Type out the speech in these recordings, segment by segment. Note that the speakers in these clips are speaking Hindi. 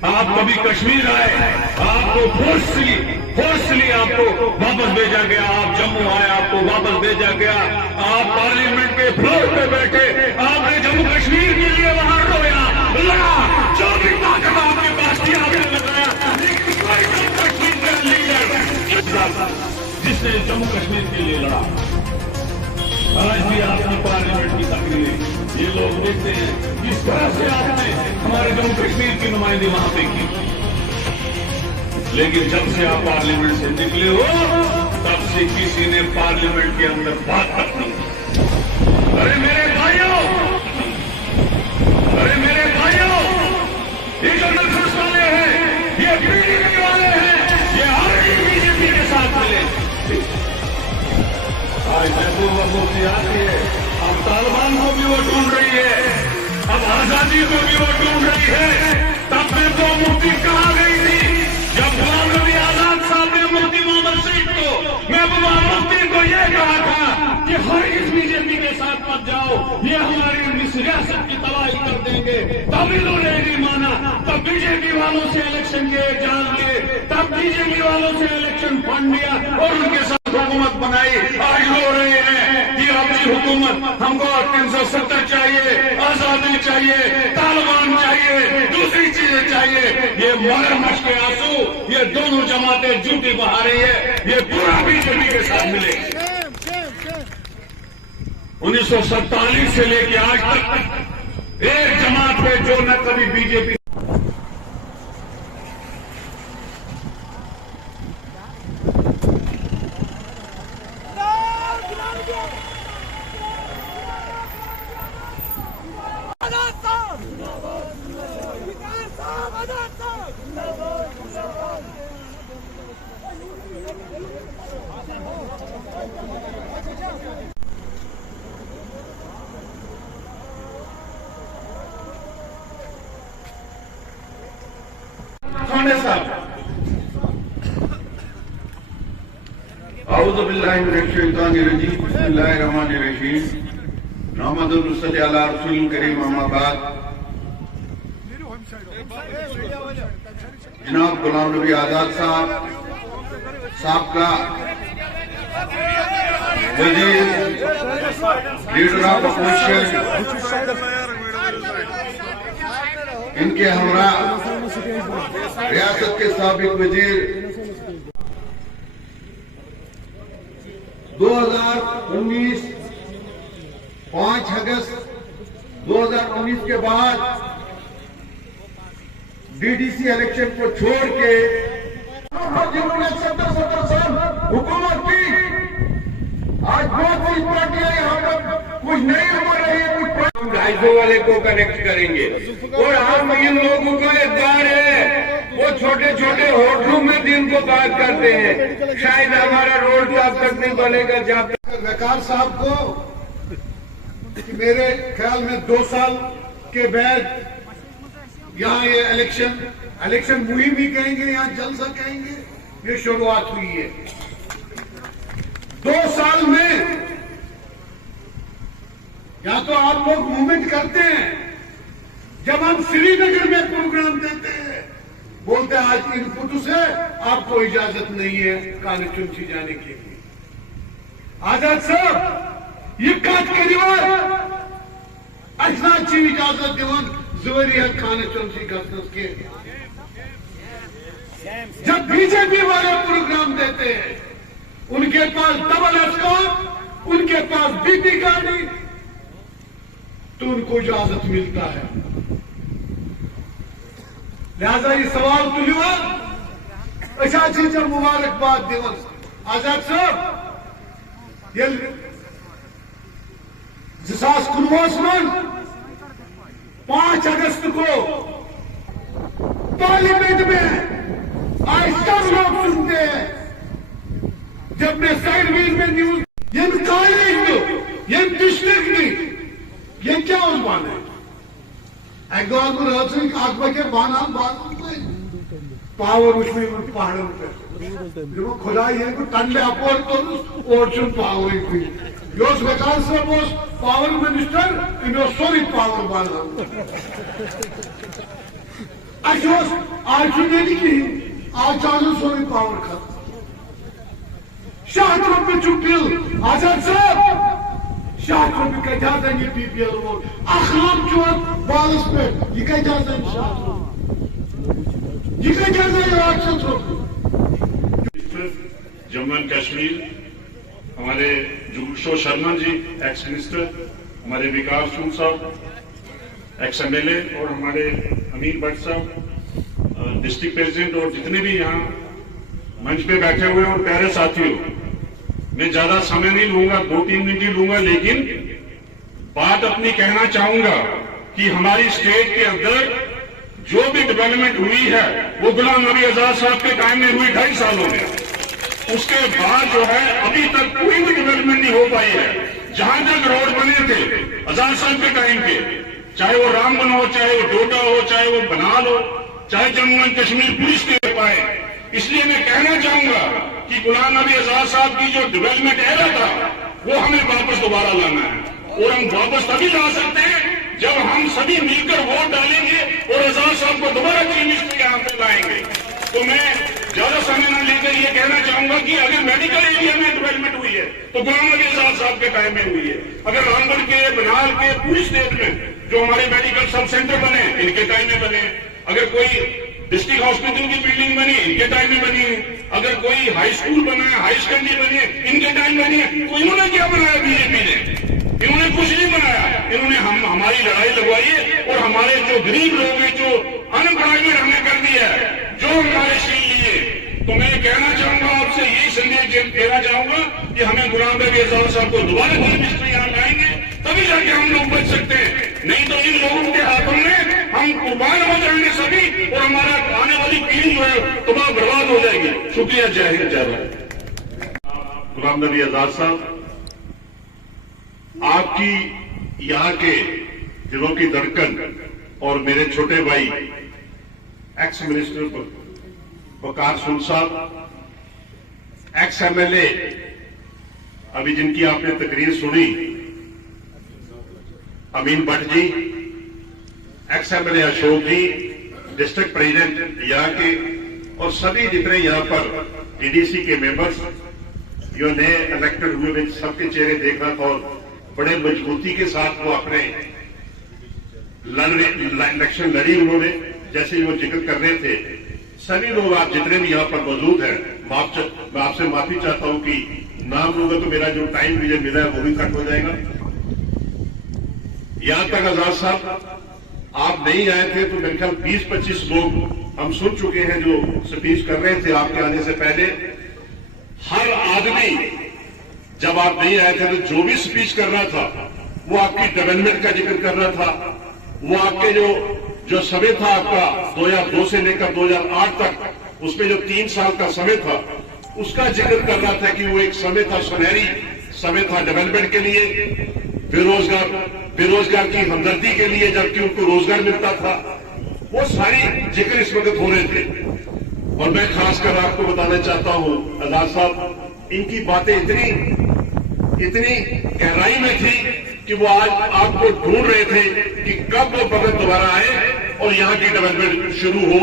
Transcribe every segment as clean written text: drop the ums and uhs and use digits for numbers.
आप कभी कश्मीर आए, आपको फोर्सली आपको वापस भेजा गया। आप जम्मू आए, आपको वापस भेजा गया। आप पार्लियामेंट के फ्लोर पे बैठे, आपने जम्मू कश्मीर के लिए वहां रोया, लड़ा, जो भी ताकत आपके पास थी आपने लगाया। लेकिन कोई जम्मू कश्मीर का लीडर जिसने जम्मू कश्मीर के लिए लड़ा, आज भी आपकी पार्लियामेंट की तकरीरें ये लोग देखते हैं किस तरह से आपने हमारे जम्मू कश्मीर की नुमाइंदगी वहां पे की। लेकिन जब से आप पार्लियामेंट से निकले हो, तब से किसी ने पार्लियामेंट के अंदर बात तक नहीं। अरे मेरे भाइयों, ये जो नक्सलिस्ट वाले हैं, ये बीजेपी वाले हैं, ये ऑलरेडी बीजेपी के साथ मिले। आज महबूबा मुफ्ती आती है, अब तालिबान को भी वो ढूंढ रही है, अब आजादी को भी वो ढूंढ रही है। तब में तो मुफ्ती कहाँ गई थी जब गुलाम नबी आजाद साहब ने मुफ्ती मोहम्मद शहीद को, महबूबा मुफ्ती को यह कहा था कि हर इस बीजेपी के साथ मत जाओ, ये हमारी रियासत की तबाही कर देंगे। तब इन्होंने नहीं माना, तब बीजेपी वालों से इलेक्शन के जान लिए, तब बीजेपी वालों से इलेक्शन फंड लिया और उनके साथ हुकूमत बनाई। आज रो रहे हैं कि आपकी हुकूमत, हमको 370 चाहिए, आजादी चाहिए, तालिबान चाहिए, दूसरी चीजें चाहिए। ये मगरमच्छ के आंसू, ये दोनों जमातें झूठी बहा रही है, ये पूरा बीजेपी के साथ मिलेगी। 1947 से लेके आज तक एक जमात पे जो न कभी बीजेपी जनाब गुलाम नबी आजाद साहब साबका वजीर, लीडर ऑफ अपोजिशन, इनके हमरा रियासत के साबिक वजीर 2019 5 अगस्त 2019 के बाद डीडीसी इलेक्शन को छोड़ के जिन्होंने 70 साल हुकूमत की, आज बहुत सी पार्टियां यहाँ पर कुछ नहीं हो रही है, कुछ 250 वाले को कनेक्ट करेंगे। और हम इन लोगों का इकबार है, वो छोटे छोटे होटलों में दिन को बात करते हैं। शायद हमारा रोड तब तक नहीं बनेगा जब तक वकार साहब को कि मेरे ख्याल में 2 साल के बाद यहाँ ये इलेक्शन मुहिम भी कहेंगे, यहाँ जलसा कहेंगे, ये शुरुआत हुई है। 2 साल में या तो आप लोग मूवमेंट करते हैं, जब हम श्रीनगर में प्रोग्राम देते हैं बोलते हैं आज इनपुट से आपको इजाजत नहीं है कानचुंची जाने के लिए। आजाद साहब ये काट करिवर अच्छी इजाजत दिवन जरूरी कानचुंची गसनस के। जब बीजेपी वाले प्रोग्राम देते हैं उनके पास डबल एस्कॉर्ट, उनके पास बीपी गाड़ी, तो उनको इजाजत मिलता है। लिहाजा ये सवाल तुलिवा अच्छा मुबारकबाद दिवन आजाद साहब ये 2019 में 5 अगस्त को पार्लियामेंट में आज सब लोग सुनते हैं, जब मैं साइडवीज में न्यूज ये कॉलेज ये डिस्ट्रिक्ट ये क्या उस्मान है के बाना पावर उसमें पहाड़ों पे खुदा ये टंडे अपोर तो और पावर योस वकार साहब was power minister in your sorry power बाना आज सोनी पावर खत्म शाह रुपये बिल आजाद साहब शाह रुपये का ज्यादा ये BPL वोट अखलाम चोर बालस पे ये का ज्यादा शाह ये का ज्यादा 800 रुपये। जम्मू एंड कश्मीर हमारे जुगुशो शर्मा जी एक्स मिनिस्टर, हमारे विकास सूद साहब एक्स MLA और हमारे अमीर भट्ट साहब डिस्ट्रिक्ट प्रेसिडेंट और जितने भी यहाँ मंच पे बैठे हुए और प्यारे साथियों, मैं ज्यादा समय नहीं लूंगा, 2-3 मिनट ही लूंगा, लेकिन बात अपनी कहना चाहूंगा कि हमारी स्टेट के अंदर जो भी डेवलपमेंट हुई है वो गुलाम नबी आजाद साहब के टाइम में हुई 2.5 सालों में। उसके बाद जो है अभी तक कोई भी डेवलपमेंट नहीं हो पाई है। जहां तक रोड बने थे आजाद साहब के टाइम के, चाहे वो रामबन हो, चाहे वो डोडा हो, चाहे वो बनाल हो, चाहे जम्मू एंड कश्मीर पूरी स्टेट पाए। इसलिए मैं कहना चाहूंगा कि गुलाम नबी आजाद साहब की जो डेवलपमेंट एरा था वो हमें वापस दोबारा लाना है, और हम वापस तभी ला सकते हैं जब हम सभी मिलकर वोट डालेंगे और आजाद साहब को दोबारा चीफ मिनिस्टर के हाथ में लाएंगे। तो मैं ज्यादा समय न लेकर ये कहना चाहूंगा कि अगर मेडिकल एरिया में डेवलपमेंट हुई है तो गुलाम नबी आजाद साहब के टाइम में हुई है। अगर रामगढ़ के, बनाल के, पूरी स्टेट में जो हमारे मेडिकल सब सेंटर बने इनके टाइम में बने। अगर कोई डिस्ट्रिक्ट हॉस्पिटल की बिल्डिंग बनी इनके टाइम में बनी है। अगर कोई हाई स्कूल बना है, हाई सेकेंडरी बनी है, इनके टाइम बनी है। तो इन्होंने क्या बनाया बीजेपी ने? इन्होंने कुछ नहीं बनाया। इन्होंने हमारी लड़ाई लगवाई है और हमारे जो गरीब लोग हैं, जो अनएम्प्लॉयमेंट हमने कर दिया है, जो हमारे छीन लिए। तो मैं कहना चाहूंगा, आपसे यही संदेश देना चाहूंगा कि हमें गुलाम नबी आजाद साहब को दोबारा चीफ मिनिस्टर यहाँ लाएंगे, तभी जाके हम लोग बच सकते हैं। नहीं तो इन लोगों के हाथों में हम कुर्बान हो जाएंगे सभी, और हमारा आने वाली पीढ़ी जो है तबाह बर्बाद हो जाएगी। शुक्रिया, जय हिंद, जय भारत। गुलाम नबी आजाद साहब, आपकी यहाँ के दिलों की धड़कन और मेरे छोटे भाई एक्स मिनिस्टर वकार सूद साहब, एक्स MLA अभी जिनकी आपने तकरीर सुनी, अमीन भट्ट जी, एक्स MLA अशोक जी, डिस्ट्रिक्ट प्रेसिडेंट यहाँ के, और सभी जितने यहाँ पर EDC के मेंबर्स जो नए इलेक्टेड हुए, मैं सबके चेहरे देख रहा था और बड़े मजबूती के साथ वो अपने इलेक्शन लड़ी उन्होंने, जैसे ही वो जिक्र कर रहे थे। सभी लोग आप जितने भी यहाँ पर मौजूद हैं, मैं आपसे माफी चाहता हूं कि नाम लूंगा तो मेरा जो टाइम मुझे मिला है वो भी कट हो जाएगा। यहां तक आजाद साहब आप नहीं आए थे तो मेरे ख्याल 20-25 लोग हम सुन चुके हैं जो स्पीच कर रहे थे आपके आने से पहले। हर आदमी जब आप नहीं आए थे तो जो भी स्पीच कर रहा था वो आपकी डेवलपमेंट का जिक्र कर रहा था, वो आपके जो समय था आपका 2002 से लेकर 2008 तक, उसमें जो 3 साल का समय था उसका जिक्र कर रहा था कि वो एक समय था, सुनहरी समय था डेवलपमेंट के लिए, बेरोजगार की हमदर्दी के लिए, जबकि उनको रोजगार मिलता था। वो सारी जिक्र इस वक्त हो रहे थे। और मैं खासकर आपको बताना चाहता हूं आजाद साहब, इनकी बातें इतनी गहराई में थी कि वो आज आपको ढूंढ रहे थे कि कब वो भगत दोबारा आए और यहाँ की डेवलपमेंट शुरू हो।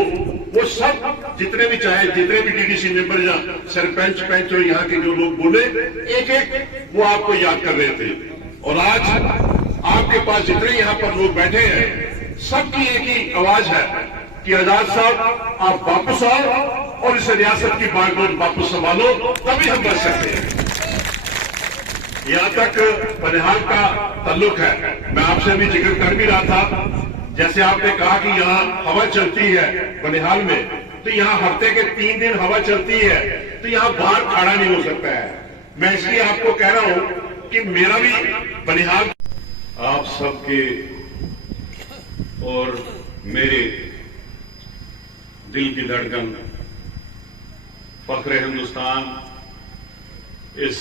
वो सब जितने भी चाहे, जितने भी DDC मेंबर या सरपंच पंच और यहाँ के जो लोग बोले, एक एक वो आपको याद कर रहे थे। और आज आपके पास जितने यहाँ पर लोग बैठे हैं, सबकी एक ही आवाज है कि आजाद साहब आप वापस आओ और इस रियासत की बागडोर वापस संभालो, तभी हम बच सकते हैं। यहां तक बनिहाल का ताल्लुक है, मैं आपसे भी जिक्र कर भी रहा था, जैसे आपने कहा कि यहाँ हवा चलती है बनिहाल में, तो यहाँ हफ्ते के 3 दिन हवा चलती है, तो यहाँ बाहर खड़ा नहीं हो सकता है। मैं इसलिए आपको कह रहा हूं कि मेरा भी बनिहाल, आप सबके और मेरे दिल की धड़कन, फख्र हिंदुस्तान, इस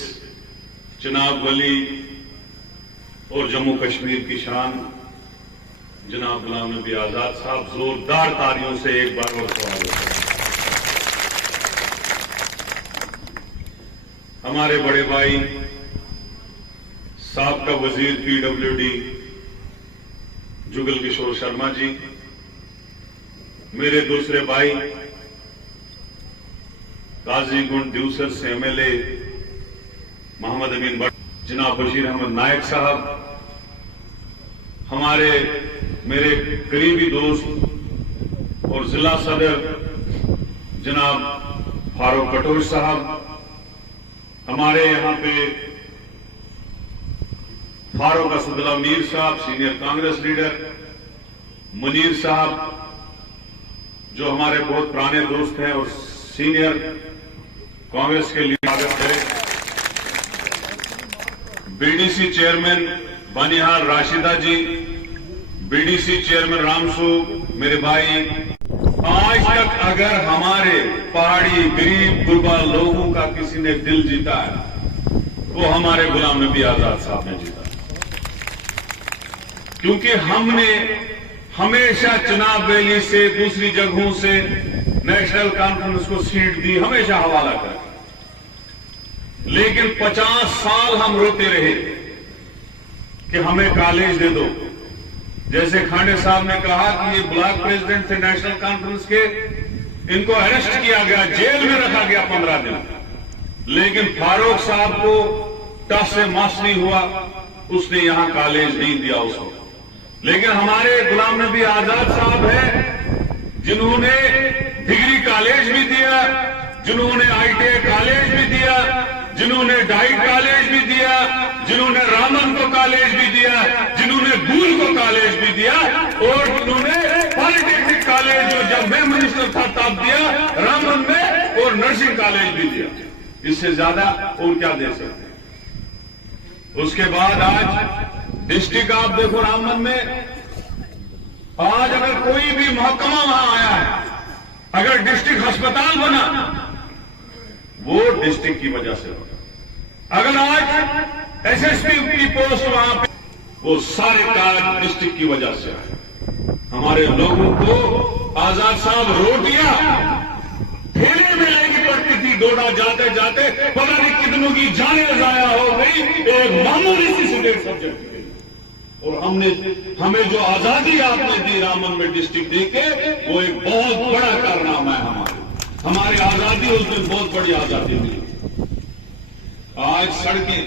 जनाब वली और जम्मू कश्मीर की शान जनाब गुलाम नबी आजाद साहब, जोरदार तालियों से एक बार और स्वागत है। हमारे बड़े भाई साबका वजीर PWD जुगल किशोर शर्मा जी, मेरे दूसरे भाई काजीगुंड ड्यूसर से एमएलए मोहम्मद अमीन भट्ट, जनाब बशीर अहमद नायक साहब, हमारे मेरे करीबी दोस्त और जिला सदर जनाब फारूक कटोच साहब, हमारे यहां पे फारूक असदुल्ला मीर साहब सीनियर कांग्रेस लीडर, मुनीर साहब जो हमारे बहुत पुराने दोस्त हैं और सीनियर कांग्रेस के लिए स्वागत करें। बीडीसी चेयरमैन बनिहाल राशिदा जी, बीडीसी चेयरमैन रामसू मेरे भाई, आज तक अगर हमारे पहाड़ी गरीब गुरबा लोगों का किसी ने दिल जीता है वो हमारे गुलाम नबी आजाद साहब ने जीता, क्योंकि हमने हमेशा चुनाव वैली से दूसरी जगहों से नेशनल कॉन्फ्रेंस को सीट दी, हमेशा हवाला कर, लेकिन 50 साल हम रोते रहे कि हमें कॉलेज दे दो। जैसे खांडे साहब ने कहा कि ये ब्लॉक प्रेसिडेंट थे नेशनल कॉन्फ्रेंस के, इनको अरेस्ट किया गया, जेल में रखा गया 15 दिन, लेकिन फारूक साहब को टस से मास नहीं हुआ, उसने यहां कॉलेज नहीं दिया उसको। लेकिन हमारे गुलाम नबी आजाद साहब हैं जिन्होंने डिग्री कॉलेज भी दिया, जिन्होंने आईटीआई कॉलेज भी दिया, जिन्होंने डाइट कॉलेज भी दिया, जिन्होंने रामन को कॉलेज भी दिया, जिन्होंने दूल को कॉलेज भी दिया, और जिन्होंने पॉलिटेक्निक कॉलेज जो जब मैं मिनिस्टर था तब दिया, रामन में, और नर्सिंग कॉलेज भी दिया। इससे ज्यादा और क्या दे सकते हैं। उसके बाद आज डिस्ट्रिक्ट आप देखो रामन में, आज अगर कोई भी महकमा वहां आया है, अगर डिस्ट्रिक्ट अस्पताल बना वो डिस्ट्रिक्ट की वजह से बना। अगर आज एसएसपी की पोस्ट वहां पे, वो सारे कार्य डिस्ट्रिक्ट की वजह से आए। हमारे लोगों को आजाद साहब रोटियां ठेले में लेनी पड़ती थी, डोडा जाते जाते पता नहीं कितनों की जानें जाया हो गई एक मामूली सी सिगरेट सब्जेक्ट के लिए। और हमें जो आजादी आपने दी रामन में डिस्ट्रिक्ट देके, वो एक बहुत बड़ा कारनामा है हमारी आजादी। उस दिन बहुत बड़ी आजादी मिली। आज सड़कें,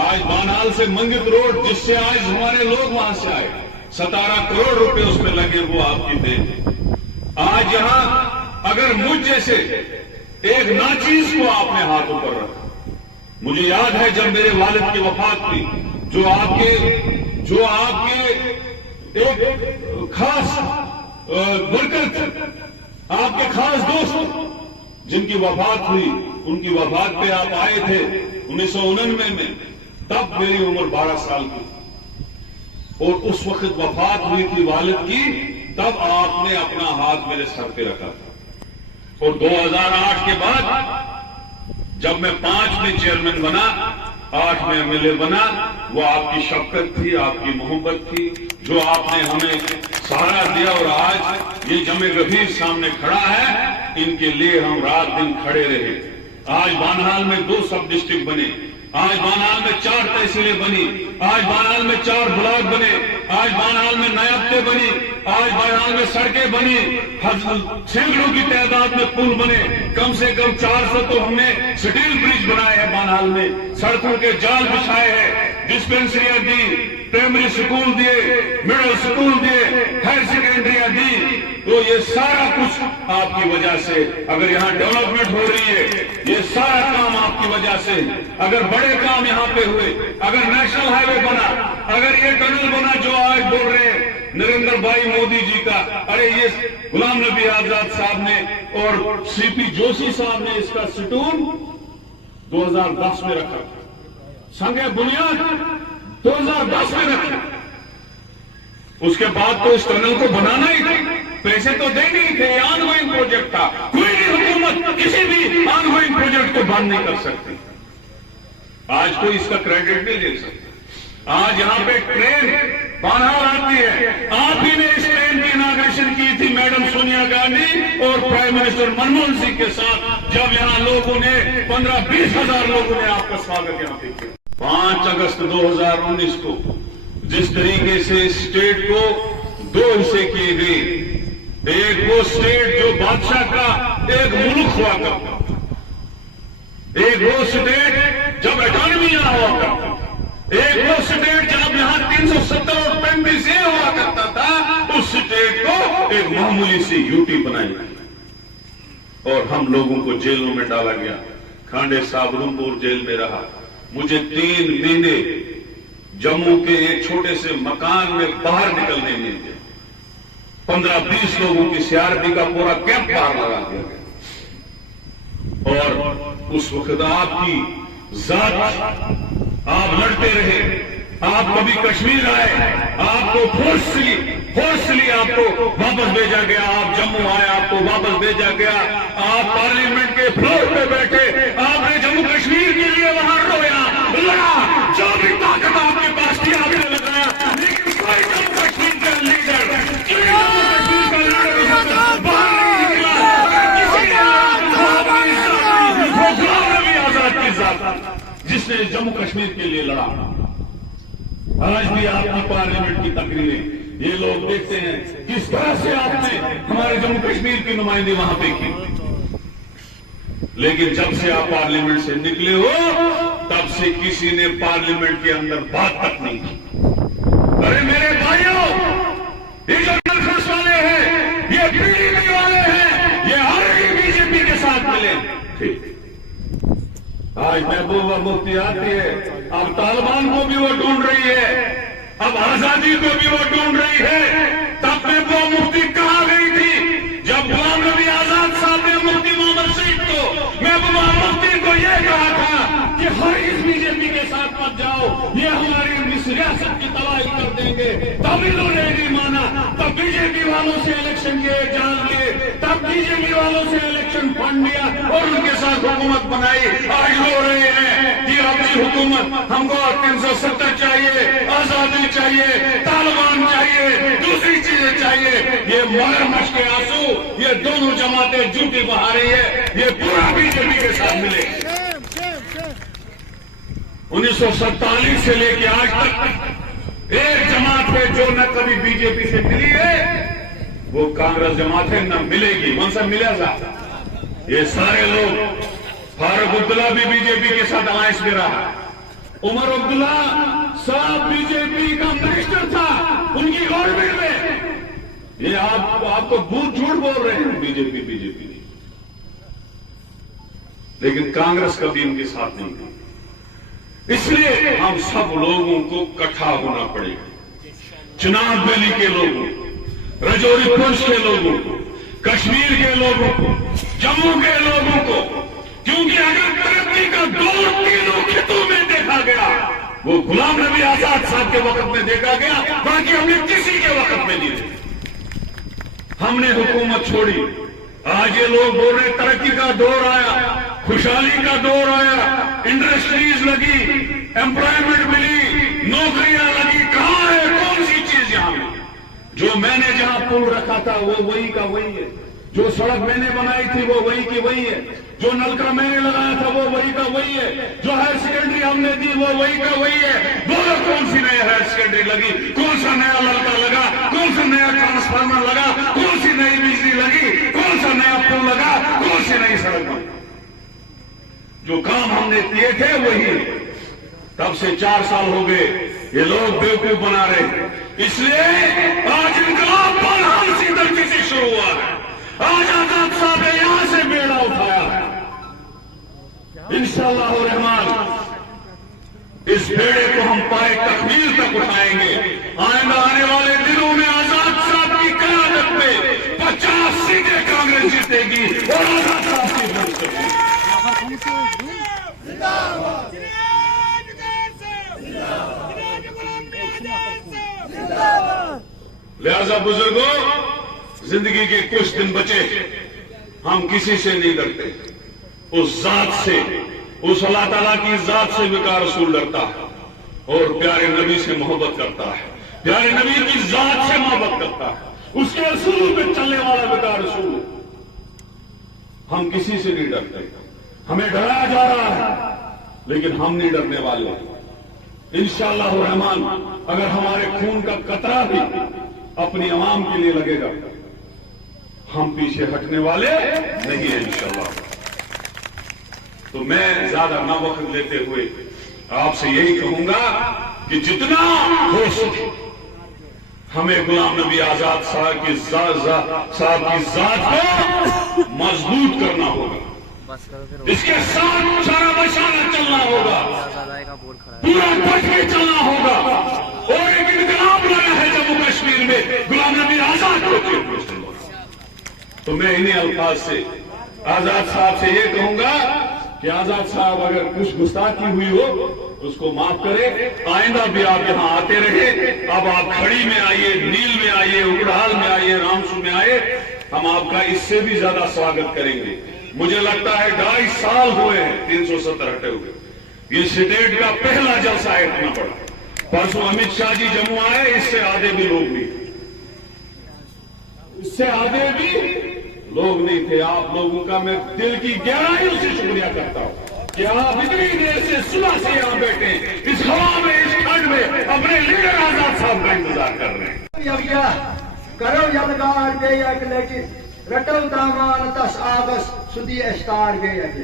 आज बानाल से मंगित रोड, जिससे आज हमारे लोग वहां से आए, 17 करोड़ रुपए उसमें लगे, वो आपकी देन। आज यहां अगर मुझ जैसे एक नाचीज को आपने हाथों पर रखा, मुझे याद है जब मेरे वालिद की वफात थी, जो आपके एक खास वर्कर थे, आपके खास दोस्त जिनकी वफात हुई, उनकी वफात पे आप आए थे 1999 में, तब मेरी उम्र 12 साल की, और उस वक्त वफात हुई थी वालिद की, तब आपने अपना हाथ मेरे सर पे रखा था। और 2008 के बाद जब मैं 5 में चेयरमैन बना, 8 में एमएलए बना, वो आपकी शफकत थी, आपकी मोहब्बत थी, जो आपने हमें सहारा दिया। और आज ये जमे गफीर सामने खड़ा है, इनके लिए हम रात दिन खड़े रहे। आज बानहाल में 2 सब डिस्ट्रिक्ट बने, आज बानहाल में 4 तहसीलें बनी, आज बानहाल में 4 ब्लॉक बने, आज बानहाल में नायबते बनी, आज बानहाल में सड़कें बनी, सैकड़ों की तादाद में पुल बने, कम से कम 400 तो हमने स्टील ब्रिज बनाए हैं बानहाल में, सड़कों के जाल बिछाए हैं, डिस्पेंसरियां दी, प्राइमरी स्कूल दिए, मिडिल स्कूल दिए, हायर सेकेंडरियां दी। तो ये सारा कुछ आपकी वजह से, अगर यहाँ डेवलपमेंट हो रही है, ये सारा काम आपकी वजह से। अगर बड़े काम यहाँ पे हुए, अगर नेशनल हाईवे बना, अगर ये टनल बना जो आज बोल रहे हैं नरेंद्र भाई मोदी जी का, अरे ये गुलाम नबी आजाद साहब ने और सीपी जोशी साहब ने इसका स्टून 2010 में रखा, संगे बुनियाद 2010 में रखा। उसके बाद तो इस टनल को बनाना ही था, पैसे तो दे नहीं थे, ऑनगोइंग प्रोजेक्ट था। कोई भी हुकूमत किसी भी ऑनगोइंग प्रोजेक्ट को बंद नहीं कर सकती। आज कोई इसका क्रेडिट नहीं ले सकता। आज यहां पे ट्रेन बानहाल आती है, आप ही ने इस ट्रेन की इनॉग्रेशन की थी मैडम सोनिया गांधी और प्राइम मिनिस्टर मनमोहन सिंह के साथ, जब यहां लोगों ने 15-20 हजार लोगों ने आपका स्वागत यहां पे किया। 5 अगस्त 2019 को जिस तरीके से स्टेट को 2 हिस्से किए गए, एक वो स्टेट जो बादशाह का एक मुल्क हुआ करता था, एक वो स्टेट जब अटॉनमी यहां हुआ करता था, एक वो स्टेट जब यहां 370 और 35 ये हुआ करता था, उस स्टेट को एक मामूली सी यूटी बनाई गई और हम लोगों को जेलों में डाला गया। खांडे साहब उधमपुर जेल में रहा। मुझे 3 महीने जम्मू के एक छोटे से मकान में बाहर निकलने नहीं दिया। 15-20 लोगों की सीआरपी का पूरा कैंप बाहर लगा दिया गया और उस वक्त आपकी जात आप लड़ते रहे। आप कभी कश्मीर आए, आपको फोर्सली आपको वापस भेजा गया। आप जम्मू आए, आपको वापस भेजा गया। आप पार्लियामेंट के फ्लोर पे बैठे, आपने जम्मू कश्मीर के लिए वहां रोया, लड़ा, जो भी ताकत आपके पास थी आपने लगाया, लेकिन कोई जम्मू कश्मीर का लीडर, कोई जम्मू कश्मीर का लीडर बाहर नहीं निकला। किसी ने वो गुलाम नबी आजाद की जात जिसने जम्मू कश्मीर के लिए लड़ा। आज भी आपकी पार्लियामेंट की तकरीरें ये लोग देखते हैं किस तरह से आपने हमारे जम्मू कश्मीर की नुमाइंदगी वहां पे की। लेकिन जब से आप पार्लियामेंट से निकले हो तब से किसी ने पार्लियामेंट के अंदर बात तक नहीं की। अरे मेरे भाइयों, ये जो कांग्रेस वाले हैं, ये पीडीपी वाले हैं, ये हर बीजेपी के साथ मिले। ठीक, आज महबूबा मुफ्ती आती है, अब तालिबान को भी वो ढूंढ रही है, अब आजादी को भी वो ढूंढ रही है। तब महबूबा मुफ्ती कहां गई थी जब गुलाम नबी आजाद साहब ने मुफ्ती मोहम्मद सईद को, महबूबा मुफ्ती को यह कहा था कि हर इस बीजेपी के साथ मत जाओ, ये हमारी इस रियासत की तबाही कर देंगे। तब इन्होंने नहीं माना, तब बीजेपी वालों से इलेक्शन के जान लिए, तब बीजेपी वालों से इलेक्शन फंड लिया और उनके साथ हुकूमत बनाई। आज रो रहे हैं कि अपनी हुकूमत, हमको 370 चाहिए, आजादी चाहिए, तालिबान चाहिए, दूसरी चीजें चाहिए। ये मगरमच्छ के आंसू, ये दोनों जमातें झूठी बहा रही है, ये पूरा बीजेपी के साथ मिले। 1947 से लेके आज तक एक जमात है जो न कभी बीजेपी से मिली है, वो कांग्रेस जमात है, न मिलेगी। कौन सा मिलेगा? ये सारे लोग, फारूक अब्दुल्ला भी बीजेपी के साथ अलायंस में रहा, उमर अब्दुल्ला साहब बीजेपी का मिनिस्टर था उनकी गवर्नमेंट में। ये आपको झूठ बोल रहे हैं बीजेपी, लेकिन कांग्रेस कभी इनके साथ नहीं थी। इसलिए हम सब लोगों को इकट्ठा होना पड़ेगा। चिनाब वैली के लोगों, रजौरी पुंछ के लोगों को, कश्मीर के लोगों को, जम्मू के लोगों को, क्योंकि अगर तरक्की का दौर तीनों खितों में देखा गया, वो गुलाम नबी आजाद साहब के वक्त में देखा गया, बाकी हमने किसी के वक्त में नहीं देखा। हमने हुकूमत छोड़ी। आज ये लोग बोल रहे तरक्की का दौर आया, खुशहाली का दौर आया, इंडस्ट्रीज लगी, एम्प्लॉयमेंट मिली, नौकरियां लगी। कहां है? कौन सी चीज यहां? जो मैंने जहां पुल रखा था वो वही का वही है, जो सड़क मैंने बनाई थी वो वही की वही है, जो नलका मैंने लगाया था वो वही का वही है, जो हायर सेकेंडरी हमने दी वो वही का वही है। बोलो कौन सी नई हायर सेकेंडरी लगी, कौन सा नया नलका लगा, कौन सा नया ट्रांसफार्मर लगा, कौन सी नई बिजली लगी, कौन सा नया पुल लगा, कौन सी नई सड़क बनी? जो काम हमने किए थे वही। तब से 4 साल हो गए, ये लोग बेवकूफ बना रहे। इसलिए आज इनकलाब बलहाल सी धरती से शुरू हुआ है। आज आजाद साहब ने यहां से बेड़ा उठाया है। इंशाअल्लाह रहमान इस बेड़े को हम पाए तकमील तक उठाएंगे। आइंदा आने वाले दिनों में आजाद साहब की क़यादत में 50 सीटें कांग्रेस जीतेगी और आजाद साहब की वोट करेगी। लिहाजा बुजुर्गों, जिंदगी के कुछ दिन बचे, हम किसी से नहीं डरते। उस जात से, उस अल्लाह ताला की जात से विकार रसूल डरता है और प्यारे नबी से मोहब्बत करता है, प्यारे नबी की जात से मोहब्बत करता है, उसके रसूल पे चलने वाला विकार रसूल। हम किसी से नहीं डरते। हमें डराया जा रहा है लेकिन हम नहीं डरने वाले। इंशाअल्लाह रहमान अगर हमारे खून का कतरा भी अपनी अवाम के लिए लगेगा हम पीछे हटने वाले नहीं है इंशाल्लाह। तो मैं ज्यादा ना वक्त लेते हुए आपसे यही कहूंगा कि जितना हो सके हमें गुलाम नबी आजाद साहब की जात को मजबूत करना होगा, इसके साथ सारा मशाना चलना होगा, पूरा डट के चलना होगा। और एक इनकलाब लाना है जम्मू कश्मीर में गुलाम नबी आजाद को। तो मैं इन्हीं अल्फाज से आजाद साहब से ये कहूंगा कि आजाद साहब अगर कुछ गुस्ताखी हुई हो उसको माफ करें, आइंदा भी आप यहाँ आते रहे। अब आप खड़ी में आइए, नील में आइए, उगड़ाल में आइए, रामसू में आए, हम आपका इससे भी ज्यादा स्वागत करेंगे। मुझे लगता है 2.5 साल हुए हैं 370 हटे हुए, ये स्टेट का पहला जलसा है इतना बड़ा। परसों अमित शाह जी जम्मू आए, इससे आधे भी लोग नहीं, इससे आधे भी लोग नहीं थे। आप लोगों का मैं दिल की गहराइयों से शुक्रिया करता हूं कि आप इतनी देर से सुबह से यहां बैठे इस हवा में, इस ठंड में अपने लीडर आजाद साहब का इंतजार कर रहे हैं। करो यलगार बे एक लटि रटो दामान तस आगस सुदी अस्तार बे एक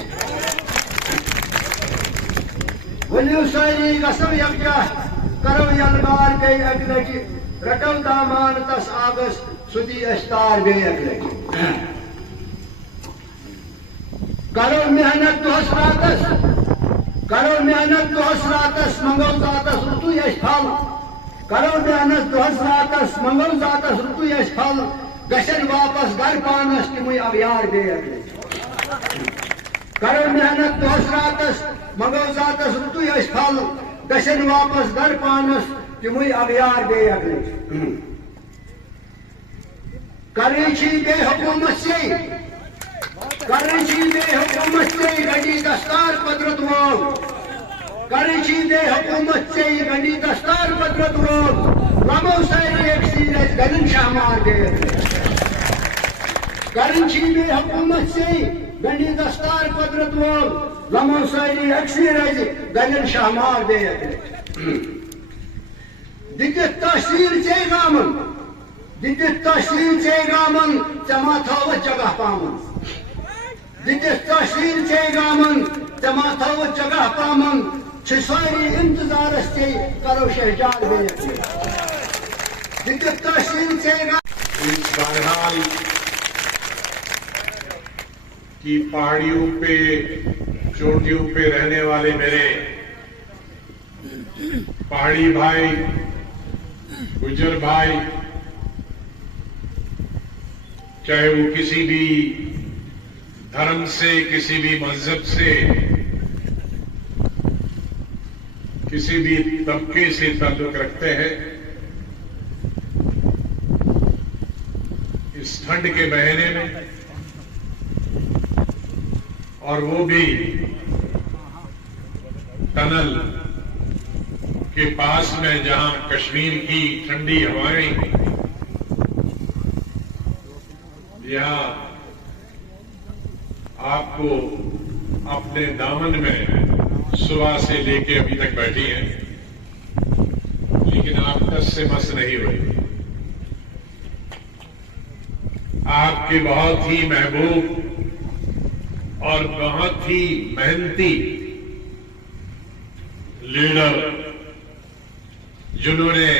वलियो सारी कसम यक्जा करो यलगार बे एक लटि रटो दामान तस आगस सुदी अस्तार बे एक लटि करो मेहनत दोहस रातस मंगो जातस ऋतु यश फल करो मेहनत दोहस रातस मंगो जातस ऋतु यश फल गशन वापस घर पानस तिमुई अवयार बे करो मेहनत दोहस रातस मंगो जातस ऋतु यश फल गशन वापस घर पानस तिमुई अवयार बे करेची बे हुकूमत से गंडी दस्तार पदरत वोल करेची बे हुकूमत से गंडी दस्तार पदरत वोल लमो सारी एक सीरत गलन शामार गए करेची बे हुकूमत से गंडी दस्तार पदरत वोल लमो सारी एक सीरत गलन शामार गए दिक्कत तहसील से गामन जमाथाव जगह पामन तहसील से गामन जमाथाव जगह पामन छिसारी इंतजार से करो शहजाद बे तहसील से इस बहरहाल की पहाड़ियों पे, चोटियों पे रहने वाले मेरे पहाड़ी भाई, गुजर भाई, चाहे वो किसी भी धर्म से, किसी भी मजहब से, किसी भी तबके से ताल्लुक रखते हैं, इस ठंड के महीने में, और वो भी टनल के पास में जहां कश्मीर की ठंडी हवाएं यहां आपको अपने दामन में सुबह से लेके अभी तक बैठी हैं, लेकिन आप टस से मस नहीं हुए। आपके बहुत ही महबूब और बहुत ही मेहनती लीडर, जिन्होंने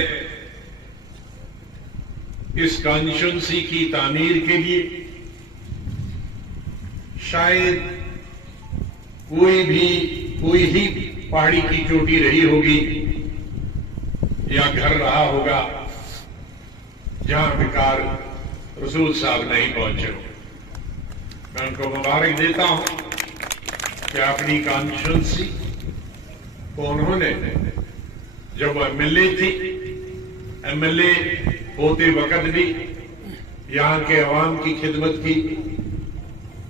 इस कॉन्स्टिट्यूंसी की तामीर के लिए शायद कोई ही पहाड़ी की चोटी रही होगी या घर रहा होगा जहां विकार रसूल साहब नहीं पहुंचे। मैं उनको मुबारक देता हूं कि अपनी कॉन्स्टिट्यूंसी को उन्होंने, जब एमएलए थी, एमएलए होते वक्त भी यहां के अवाम की खिदमत की,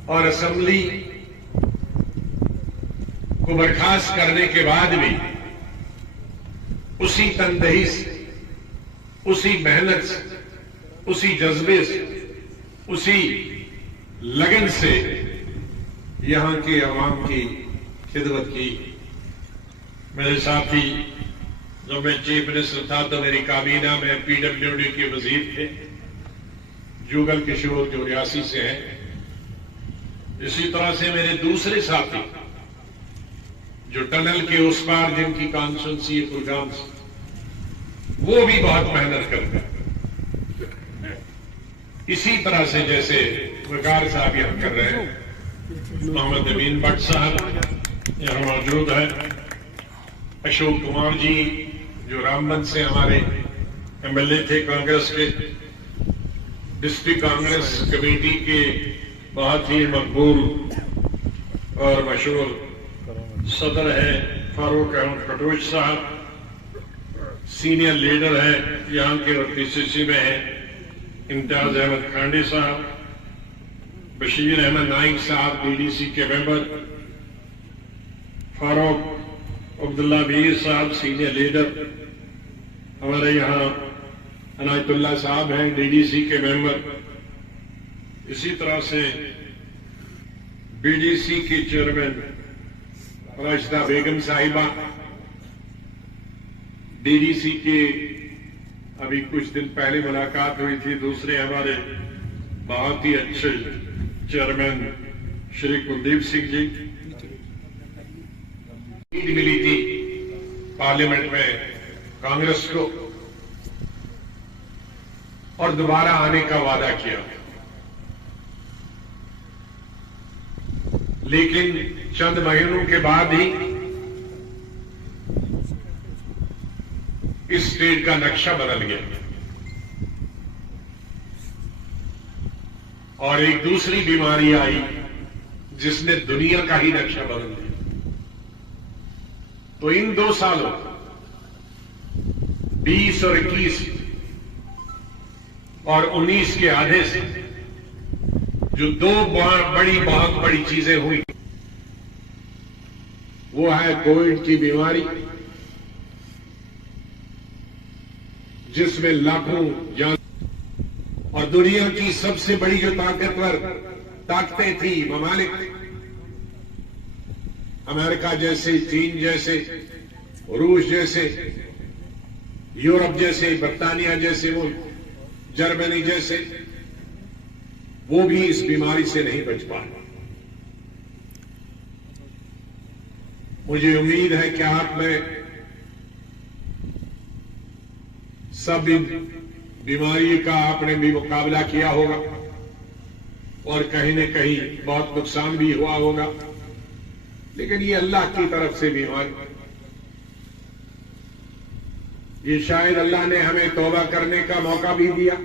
और असेंबली को बर्खास्त करने के बाद भी उसी तनदेही से, उसी मेहनत से, उसी जज्बे से, उसी लगन से यहां के अवाम की खिदमत की। मेरे साथी, जब मैं चीफ मिनिस्टर था तो मेरी काबीना में पीडब्ल्यूडी के वजीर थे, जुगल किशोर जो रियासी से हैं, इसी तरह से मेरे दूसरे साथी जो टनल के उस पार जिनकी कॉन्स्टिट्यूंसी है कुलगाम से, वो भी बहुत मेहनत करते हैं। इसी तरह से जैसे वकार साहब यहां कर रहे हैं, मोहम्मद अमीन भट्ट साहब यहां मौजूद है, अशोक कुमार जी जो रामबन से हमारे एमएलए थे कांग्रेस के, डिस्ट्रिक्ट कांग्रेस कमेटी के बहुत ही मकबूल और मशहूर सदर है फारूक अहमद खटोच साहब, सीनियर लीडर है यहाँ के और पीसीसी में है इम्तियाज अहमद खांडे साहब, बशीर अहमद नाइक साहब डीडीसी के मेंबर, फारूक अब्दुल्ला मीर साहब सीनियर लीडर, हमारे यहाँ अनायतुल्ला साहब हैं डीडीसी के मेंबर, इसी तरह से बीडीसी की चेयरमैन राशिदा बेगम साहिबा, डीडीसी के अभी कुछ दिन पहले मुलाकात हुई थी दूसरे हमारे बहुत ही अच्छे चेयरमैन श्री कुलदीप सिंह जी, सीट मिली थी पार्लियामेंट में कांग्रेस को और दोबारा आने का वादा किया, लेकिन चंद महीनों के बाद ही इस स्टेट का नक्शा बदल गया और एक दूसरी बीमारी आई जिसने दुनिया का ही नक्शा बदल दिया। तो इन 2 सालों 20 और 21 और 19 के आधे से जो 2 बहुत बड़ी चीजें हुई, वो है कोविड की बीमारी जिसमें लाखों जान, और दुनिया की सबसे बड़ी जो ताकतवर ताकतें थी ममालिक, अमेरिका जैसे, चीन जैसे, रूस जैसे, यूरोप जैसे, बर्तानिया जैसे, वो जर्मनी जैसे, वो भी इस बीमारी से नहीं बच पाए। मुझे उम्मीद है कि आप में सब बीमारी का आपने भी मुकाबला किया होगा और कहीं न कहीं बहुत नुकसान भी हुआ होगा, लेकिन ये अल्लाह की तरफ से बीमारी, ये शायद अल्लाह ने हमें तौबा करने का मौका भी दिया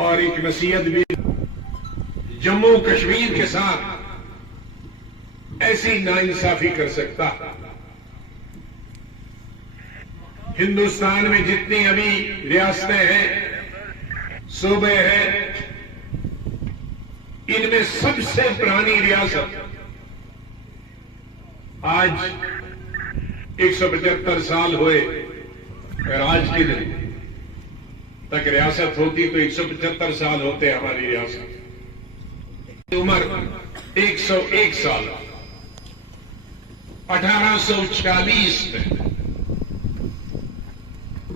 और एक नसीहत भी। जम्मू कश्मीर के साथ ऐसी नाइंसाफी कर सकता, हिंदुस्तान में जितनी अभी रियासतें हैं, सूबे हैं, इनमें सबसे पुरानी रियासत आज 175 साल हुए और आज के दिन तक रियासत होती तो 175 साल होते हमारी रियासत। उम्र 101 साल 1840 में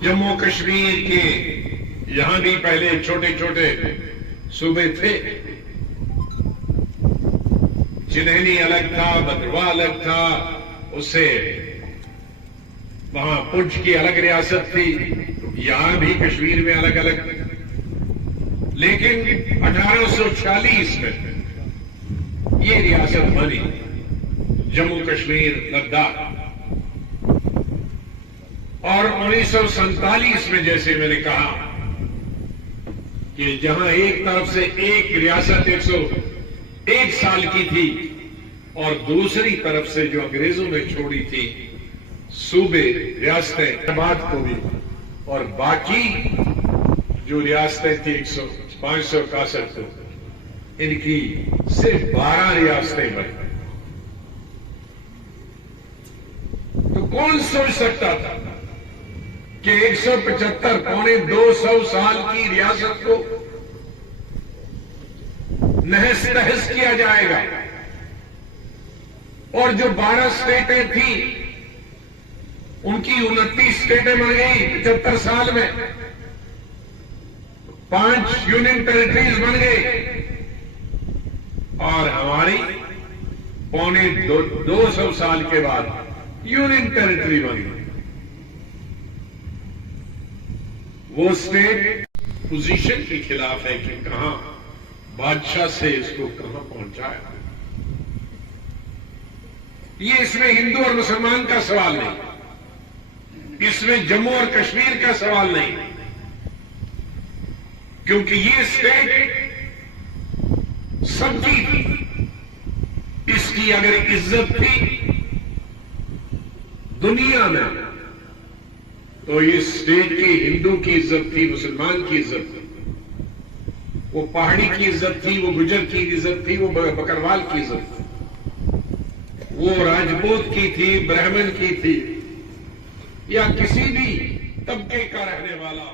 जम्मू कश्मीर के यहां भी पहले छोटे छोटे सूबे थे, जिन्हें अलग था, भद्रवा अलग था, उससे वहां पुंछ की अलग रियासत थी, यहां भी कश्मीर में अलग अलग, लेकिन 1840 में ये रियासत बनी जम्मू कश्मीर लद्दाख। और 1947 में जैसे मैंने कहा कि जहां एक तरफ से एक रियासत 101 साल की थी और दूसरी तरफ से जो अंग्रेजों ने छोड़ी थी सूबे रियासतें बाद को भी, और बाकी जो रियासतें थी 561 को, इनकी सिर्फ 12 रियासतें बनी। तो कौन सोच सकता था कि 175 पौने 200 साल की रियासत को नहस नहस किया जाएगा और जो 12 स्टेटें थी उनकी 29 स्टेटें बन गई 75 साल में। 5 यूनियन टेरिटरीज बन गए और हमारी पौने 200 साल के बाद यूनियन टेरिटरी बन गई। वो स्टेट पोजीशन के खिलाफ है कि कहां बादशाह से इसको कहां पहुंचाया। ये इसमें हिंदू और मुसलमान का सवाल नहीं, इसमें जम्मू और कश्मीर का सवाल नहीं, क्योंकि ये स्टेट सबकी थी। इसकी अगर इज्जत थी दुनिया में तो इस स्टेट की हिंदू की इज्जत थी, मुसलमान की इज्जत थी, वो पहाड़ी की इज्जत थी, वो गुजर की इज्जत थी, वो बकरवाल की इज्जत थी, वो राजपूत की थी, ब्राह्मण की थी, या किसी भी तबके का रहने वाला